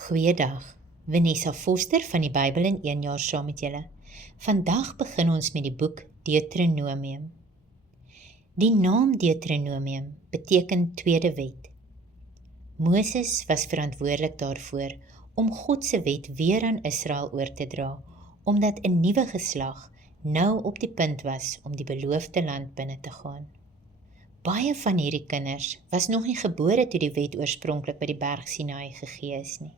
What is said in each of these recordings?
Goeiedag, Vanessa Foster van die Bybel in 1 jaar saam met julle. Vandag begin ons met die boek Deuteronomium. Die naam Deuteronomium beteken tweede wet. Moses was verantwoordelik daarvoor om God se wet weer aan Israel oor te dra, omdat 'n nuwe geslag nou op die punt was om die beloofde land binne te gaan. Baie van hierdie kinders was nog nie gebore toe die wet oorspronklik by die berg Sinaï gegee is nie.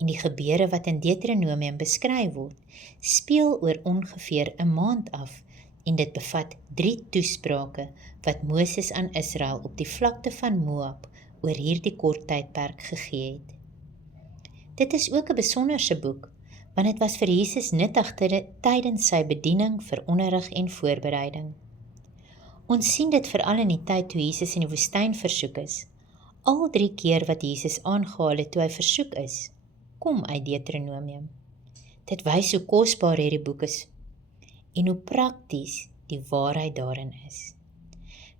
En die gebeure wat in Deuteronomium beskryf word, speel oor ongeveer 'n maand af en dit bevat 3 toesprake wat Moses aan Israel op die vlakte van Moab oor hierdie kort tydperk gegee het. Dit is ook 'n besonderse boek, want dit was vir Jesus nuttig tydens sy bediening vir onderrig en voorbereiding. Ons sien dit veral in die tyd toe Jesus in die woestyn versoek is. Al 3 keer wat Jesus aangehaal het toe hy versoek is, kom uit Deuteronomium. Dit wys hoe kosbaar hierdie boek is en hoe prakties die waarheid daarin is.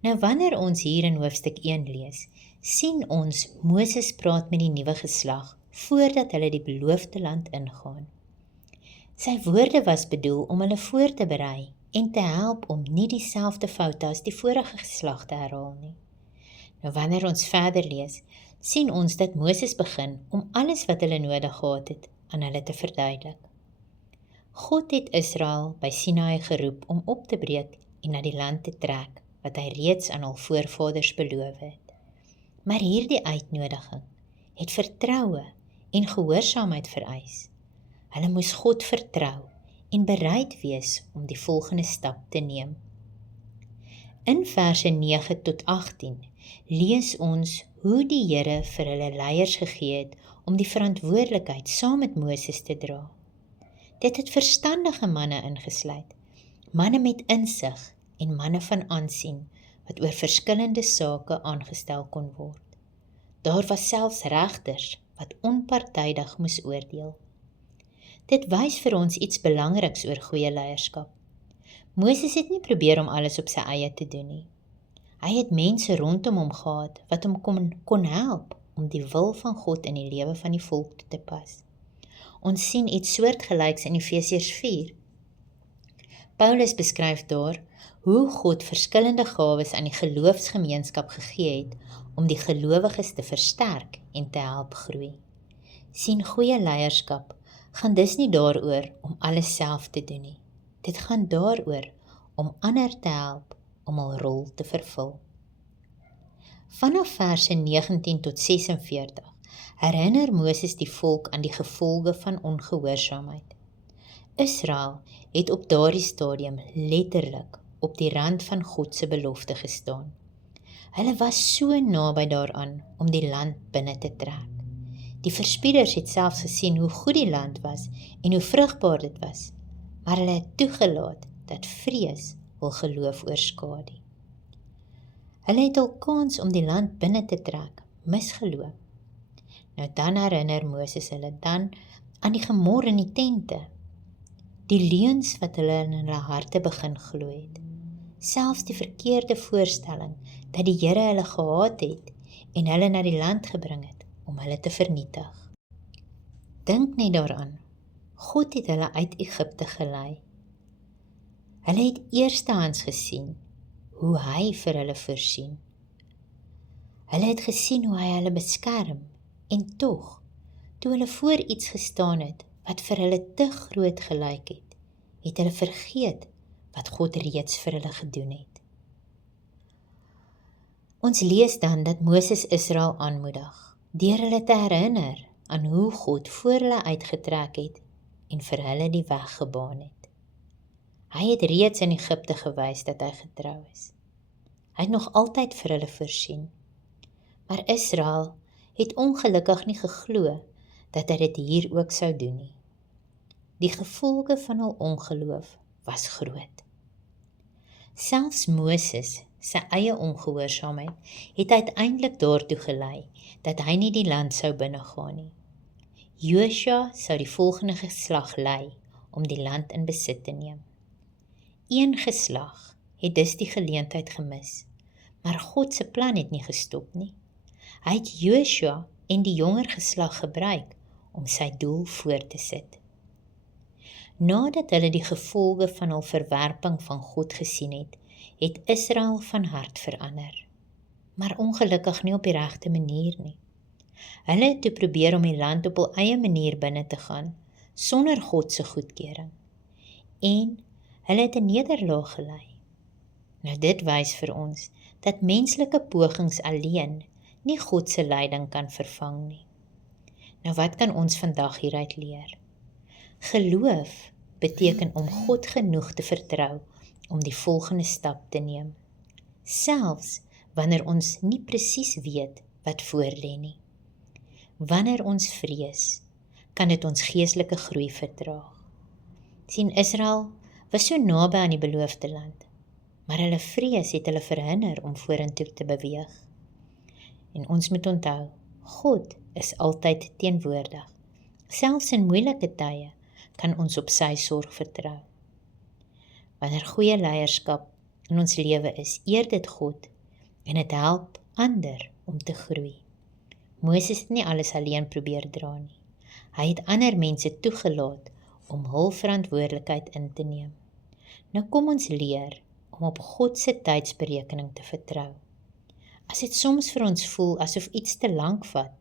Nou wanneer ons hier in hoofstuk 1 lees, sien ons Moses praat met die nuwe geslag voordat hulle die beloofde land ingaan. Sy woorde was bedoel om hulle voor te berei en te help om nie dieselfde foute as die vorige geslag te herhaal nie. Nou wanneer ons verder lees, sien ons dat Moses begin om alles wat hulle nodig gehad het aan hulle te verduidelik. God het Israel by Sinaï geroep om op te breek en na die land te trek, wat hy reeds aan hul voorvaders beloof het. Maar hierdie uitnodiging het vertroue en gehoorsaamheid vereis. Hulle moes God vertrou en bereid wees om die volgende stap te neem. In verse 9 tot 18 lees ons hoe die Here vir hulle leiers gegee het om die verantwoordelikheid saam met Moses te dra. Dit het verstandige manne ingesluit, manne met insig en manne van aansien, wat oor verskillende sake aangestel kon word. Daar was selfs regters wat onpartydig moes oordeel. Dit wys vir ons iets belangriks oor goeie leierskap. Moses het nie probeer om alles op sy eie te doen nie. Hy het mense rondom hom gehad wat hom kon help om die wil van God in die lewe van die volk toe te pas. Ons sien iets soortgelyks in Efesiërs 4. Paulus beskryf daar hoe God verskillende gawes aan die geloofsgemeenskap gegee het om die gelowiges te versterk en te help groei. Sien, goeie leierskap gaan dus nie daaroor om alles self te doen nie. Dit gaan daaroor om ander te help om hul rol te vervul. Vanaf verse 19 tot 46 herinner Moses die volk aan die gevolge van ongehoorsaamheid. Israel het op daardie stadium letterlik op die rand van God se belofte gestaan. Hulle was so naby daaraan om die land binne te trek. Die verspieders het selfs gesien hoe goed die land was en hoe vrugbaar dit was, maar hulle het toegelaat dat vrees hul geloof oorskadu. Hulle het hul kans om die land binne te trek misgeloop. Nou dan herinner Moses hulle dan aan die gemor in die tente, die leuns wat hulle in hulle harte begin glo het, selfs die verkeerde voorstelling dat die Here hulle gehaat het en hulle na die land gebring het om hulle te vernietig. Dink net daaraan, God het hulle uit Egipte gelei. Hulle het eerstehands gesien hoe hy vir hulle voorsien. Hulle het gesien hoe hy hulle beskerm en tog, toe hulle voor iets gestaan het wat vir hulle te groot gelyk het, het hulle vergeet wat God reeds vir hulle gedoen het. Ons lees dan dat Moses Israel aanmoedig, deur hulle te herinner aan hoe God voor hulle uitgetrek het en vir hulle die weg gebaan het. Hy het reeds in Egipte gewys dat hy getrou is. Hy het nog altyd vir hulle voorsien. Maar Israel het ongelukkig nie geglo dat hy dit hier ook sou doen nie. Die gevolge van hul ongeloof was groot. Selfs Moses, sy eie ongehoorsaamheid, het uiteindelik daartoe gelei dat hy nie die land sou binnegaan nie. Josua sou die volgende geslag lei om die land in besit te neem. Een geslag het dus die geleentheid gemis, maar God se plan het nie gestop nie. Hy het Josua en die jonger geslag gebruik om sy doel voor te sit. Nadat hulle die gevolge van hul verwerping van God gesien het, het Israel van hart verander, maar ongelukkig nie op die regte manier nie. Hulle het toe probeer om die land op hul eie manier binne te gaan, sonder God se goedkeuring. En hulle het 'n nederlaag gelei. Nou dit wys vir ons dat menslike pogings alleen nie God se leiding kan vervang nie. Nou wat kan ons vandag hieruit leer? Geloof beteken om God genoeg te vertrou om die volgende stap te neem, selfs wanneer ons nie presies weet wat voorlê nie. Wanneer ons vrees, kan dit ons geestelike groei vertraag. Sien, Israel was so naby aan die beloofde land, maar hulle vrees het hulle verhinder om vorentoe te beweeg. En ons moet onthou, God is altyd teenwoordig. Selfs in moeilike tye kan ons op sy sorg vertrou. Wanneer goeie leierskap in ons lewe is, eer dit God en dit help ander om te groei. Moses het nie alles alleen probeer dra nie. Hy het ander mense toegelaat om hul verantwoordelikheid in te neem. Nou kom ons leer om op God se tydsberekening te vertrou. As dit soms vir ons voel asof iets te lank vat,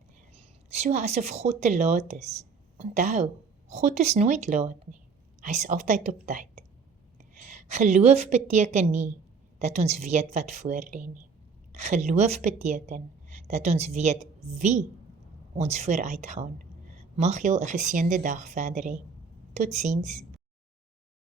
so asof God te laat is, onthou, God is nooit laat nie. Hy is altyd op tyd. Geloof beteken nie dat ons weet wat voorlê nie. Geloof beteken dat ons weet wie ons vooruitgaan. Mag jy 'n geseënde dag verder hê. Totsiens.